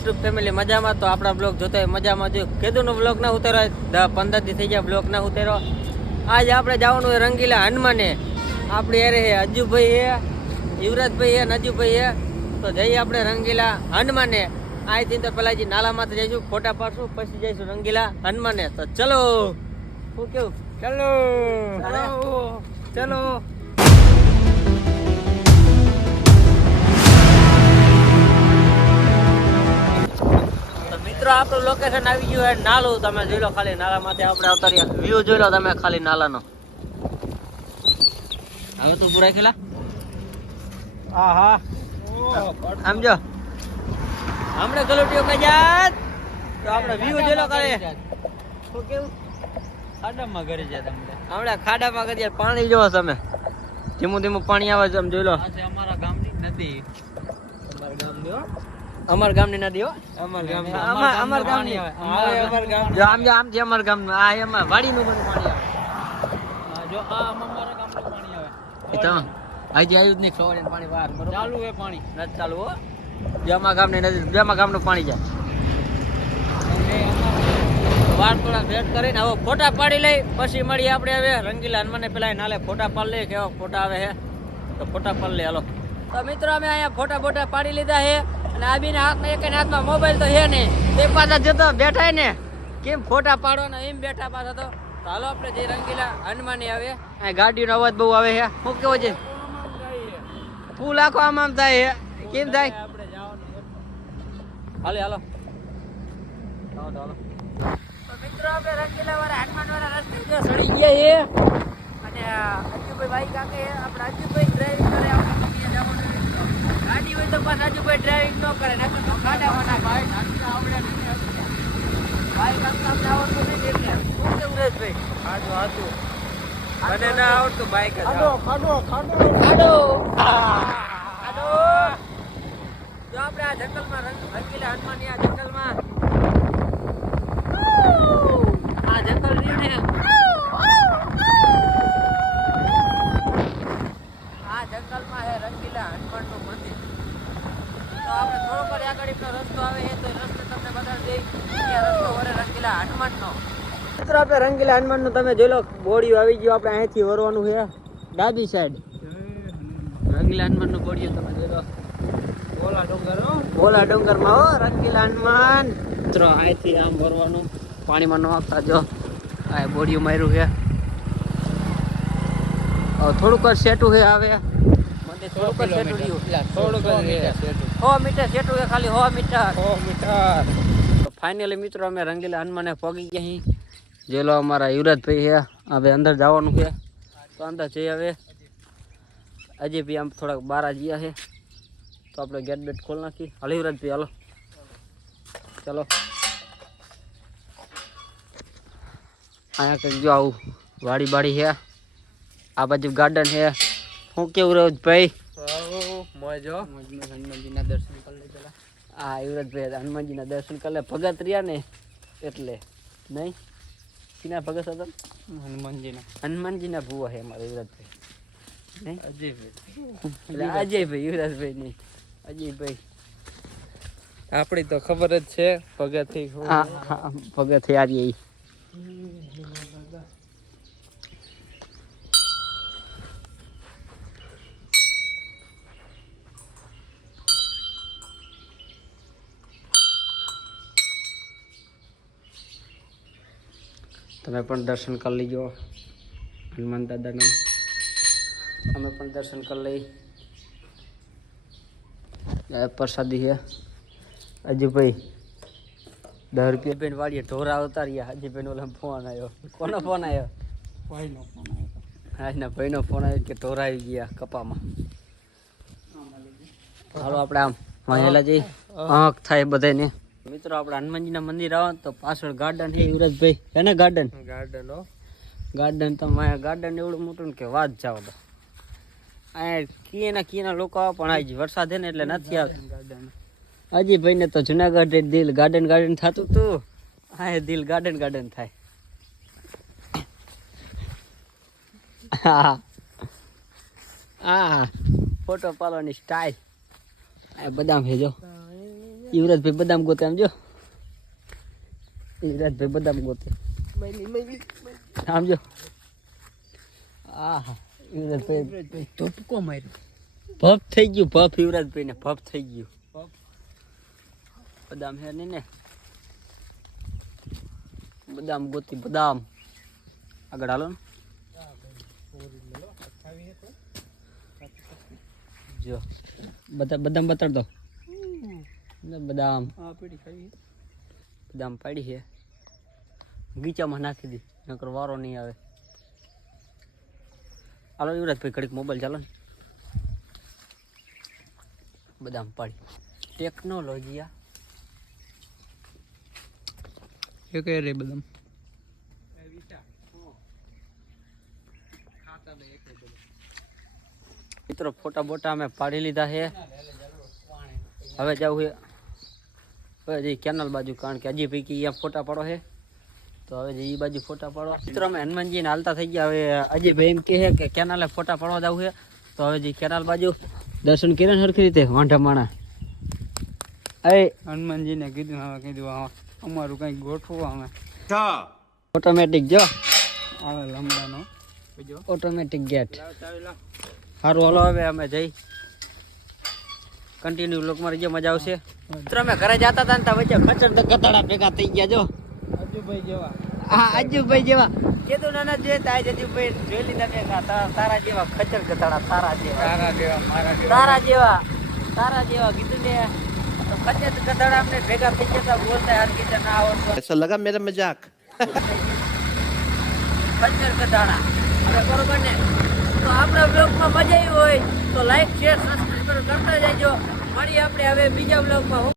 YouTube family મજામાં? તો આપણા બ્લોગ જોતો હોય મજામાં જો કીધું બ્લોગ ના ઉતારો દસ પંદરથી થઈ ગયા બ્લોગ ના ઉતારો. આજે આપણે જવાનું હોય રંગીલા હનુમાને. આપણે યારે હે અજુભાઈ હે યુવરાજભાઈ હે નજુભાઈ હે તો જઈએ આપણે રંગીલા હનુમાને. અહીંથી તો પેલા જે નાલામાં જઈશું ફોટા પાડશું પછી જઈશું રંગીલા હનુમાને. તો ચલો. શું કેવું? ચલો. ચલો. આપણું લોકેશન આવી ગયું છે નાલું. તમે જોઈ લો ખાલી નાલામાંથી આપણે આવતા રહ્યા. વ્યૂ જોઈ લો તમે ખાલી નાલાનો. હવે તું પૂરા ખેલા હા હા સમજો હમણાં ગલોટીઓ કજાત તો આપણે વ્યૂ જોઈ લો ખાલી. શું કેવું? ખાડામાં ઘરે જાય તમને હમણાં ખાડામાં કદી પાણી જોવો તમે. ધીમું ધીમું પાણી આવે છે જોઈ લો. અમારા ગામની નદી. અમાર ગામની નદી હો. અમારા ગામ અમાર અમાર ગામની અમારા ગામ જો આમ જો આમ અમાર ગામનું. આ એમાં વાડીનું બધું પાણી આવે. જો આ અમારા ગામનું પાણી આવે. એ તો હજી આવ્યું જ નહીં ખબર પાણી વાર બરોબર? ચાલુ હે પાણી. નથી ચાલુ હો. જેમાં ગામની નદી જેમાં ગામનું પાણી જાય વાર થોડા વેટ કરીને હવે ફોટા પાડી લઈ પછી મળીએ આપણે હવે. રંગીલા હનુમાને પેલા નાલે ફોટા પાડી લઈએ કેવા ફોટા આવે હે. તો ફોટા પાડી લે હાલો. તો મિત્રો, અમે અહીંયા ફોટા ફોટા પાડી લીધા છે અને આ બીના હાથમાં એક હાથમાં મોબાઈલ તો છે નહીં. તે પાછા જતો બેઠા ને, કેમ ફોટા પાડો ને એમ બેઠા પાછા તો. હાલો આપણે જે રંગીલા હનુમાની આવે. આ ગાડીનો અવાજ બહુ આવે છે. શું કેવો છે? ફૂલ આખો આમ આમ થાય છે. કેમ થાય? હાલે, હાલો. ચાલો મિત્રો, આપણે રંગીલા વાળા હનુમાન વાળા સડી ગયા છે. અને અજુભાઈ બાઈક આકે આપણે અજુભાઈ ડ્રાઈવિંગ કરે ગાડી હોય તો પાછા અજુભાઈ ડ્રાઇવિંગ ન કરે. નકર તો ખાડામાં ના બાઈક આવડે બાઈક આવડતું નહીં એટલે. શું કેવું રેશભાઈ હાજુ હાજુ મને ના આવડતું બાઈક ખાડો ખાડો ખાડો ખાડો ખાડો જો આપણે આ જંગલમાં રંગ રંગીલા હનુમાન આ જંગલમાં આ જંગલ રહ્યું ને આ જંગલમાં છે રંગીલા હનુમાનનું મંદિર. તો આપણે થોડો પર આગળ એમનો રસ્તો આવે એ તો રસ્તો તમને બતાવી દઈ કે રસ્તો વરે રંગીલા હનુમાનનો મિત્રો આપણે રંગીલા હનુમાનનું તમે જોઈ લો બોડીયું આવી ગયું આપણે અહીંથી વરવાનું છે ડાબી સાઈડ રંગીલા હનુમાનનું બોડીયું તમે જોઈ લો. ભોલા ડુંગર ભોલા ડુંગરમાં હો રંગીલા હનુમાન મિત્રો અહીંથી આમ વરવાનું. પાણીમાં ન આપતા જો. આ બોડીયું માર્યું છે થોડુંક જ સેટું હે આવે. થોડુંક જ સેટું રહ્યું. થોડુંક. સો મીટર સેટું. છે ખાલી સો મીટર. સો મીટર. ફાઇનલી મિત્રો અમે રંગીલા હનુમાને પગી ગયા અહીં જેલો અમારા યુવરાજભાઈ છે હવે અંદર જવાનું છે. તો અંદર જઈ હવે હજી ભાઈ આમ થોડાક બારા ગયા છે તો આપણે ગેટ બેટ ખોલ નાખી. હાલ યુવરાજભાઈ હાલો. ચલો. અહીંયા કંઈક જો આવું વાડી બાડી છે આ બાજુ ગાર્ડન છે. હું કેવું રહ્યું ભાઈ? મોજો હનુમાનજીના દર્શન કરી લે પેલા હા યુવરાજભાઈ હનુમાનજીના દર્શન કરી ભગત રહ્યા ને એટલે. નહીં? કીના ભગત હતા? હનુમાનજીના. હનુમાનજીના ભૂવા છે અમારા યુવરાજભાઈ. નહીં? અજયભાઈ. અજયભાઈ યુવરાજભાઈ નહીં અજયભાઈ. આપણી તો ખબર જ છે ભગતથી હા હા. તમે પણ દર્શન કરી લીજો. હનુમાન દાદાના. અમે પણ દર્શન કરી લઈ. પ્રસાદી છે. અજુભાઈ દસ રૂપિયા બેન વાળીએ ઢોરા ઉતાર્યા અજયભાઈ ઓલા ફોન આવ્યો. કોનો ફોન આવ્યો? ભાઈનો ફોન હા એના ભાઈનો ફોન આવ્યો કે ઢોરા આવી ગયા કપામાં. હાલો આપણે આમ વાંચેલા જઈ આંખ થાય બધાને મિત્રો આપણે હનુમાનજીના મંદિર આવો. તો પાછળ ગાર્ડન છે યુવરાજભાઈ. હે ને ગાર્ડન ગાર્ડન હો. ગાર્ડન તો માયા ગાર્ડન એવડું મોટું ને કે વાત જાવ તો. અહીંયા કીએના કીના લોકો આવે પણ આજ વરસાદ હે ને એટલે નથી આવતું. ગાર્ડન હજી ભાઈને તો જુનાગઢ દિલ ગાર્ડન ગાર્ડન થતું તું. હા દિલ ગાર્ડન ગાર્ડન થાય. હા હા ફોટો પાડવાની સ્ટાઇલ આ બદામ છે જો. યુવરાજભાઈ બદામ ગોતે આમ જો. યુવરાજભાઈ બદામ ગોતે. આમ જો. આહા યુવરાજભાઈ ધોપકો માર્યો. ભફ થઈ ગયું ભપ યુવરાજભાઈ ને ભપ થઈ ગયું. બદામ હે નહીં ને? બદામ ગોતી બદામ. આગળ હાલો ને. જો. બધા બદામ બતાડ દો. બદામ. હા પીડી ખાવી બદામ પાડી છે. ગીચામાં નાખી દી નકર વારો નહીં આવે. હાલો યુવરાજભાઈ ઘડીક મોબાઈલ ચાલો ને. બદામ પાડી. ટેકનોલોજી આ. એ કઈ રે બદામ? મિત્રો ફોટા બોટા અમે પાડી લીધા છે. હવે જવું છે હવે જઈ કેનલ બાજુ કારણ કે હજી પૈકી અહીંયા ફોટા પાડો છે તો હવે જઈ એ બાજુ ફોટા પાડો. મિત્રો અમે હનુમાનજીને હાલતા થઈ ગયા. હવે અજયભાઈ એમ કહે છે કે કેનાલે ફોટા પાડવા જવું છે. તો હવે જઈ કેનાલ બાજુ દર્શન કર્યા ને સરખી રીતે વાંઢા માણા. અરે હનુમાનજીને કીધું હવે કીધું અમારું કંઈક ગોઠવું અમે. ઓટોમેટિક જો. આવે લંબાનો જો. ઓટોમેટિક ગેટ સારું હાલો હવે અમે જઈ. કન્ટિન્યુ લોકમાં રહીએ મજા આવશે. મિત્રો અમે ઘરે જતા હતા ને તા વચ્ચે ખચર તો ગતાડા ભેગા થઈ ગયા જો. અજુભાઈ જેવા. હા અજુભાઈ જેવા. કીધું નાના જે તાજ અજુભાઈ જોઈ લીધા ભેગા તારા જેવા ખચર ગતાડા તારા જેવા. તારા જેવા તારા જેવા તારા જેવા કીધું ને ખચર ગતાડા અમને ભેગા થઈ ગયા બોલતા યાર કીધે ના આવડતો એસા લગા મેરા મજાક ખચર ગતાડા બરોબર ને? તો આપણા બ્લોગમાં મજા આવી હોય તો લાઈક શેર સબસ્ક્રાઇબ સબસ્ક્રાઈબ કરતા જજો. મળી આપણે હવે બીજા બ્લોગમાં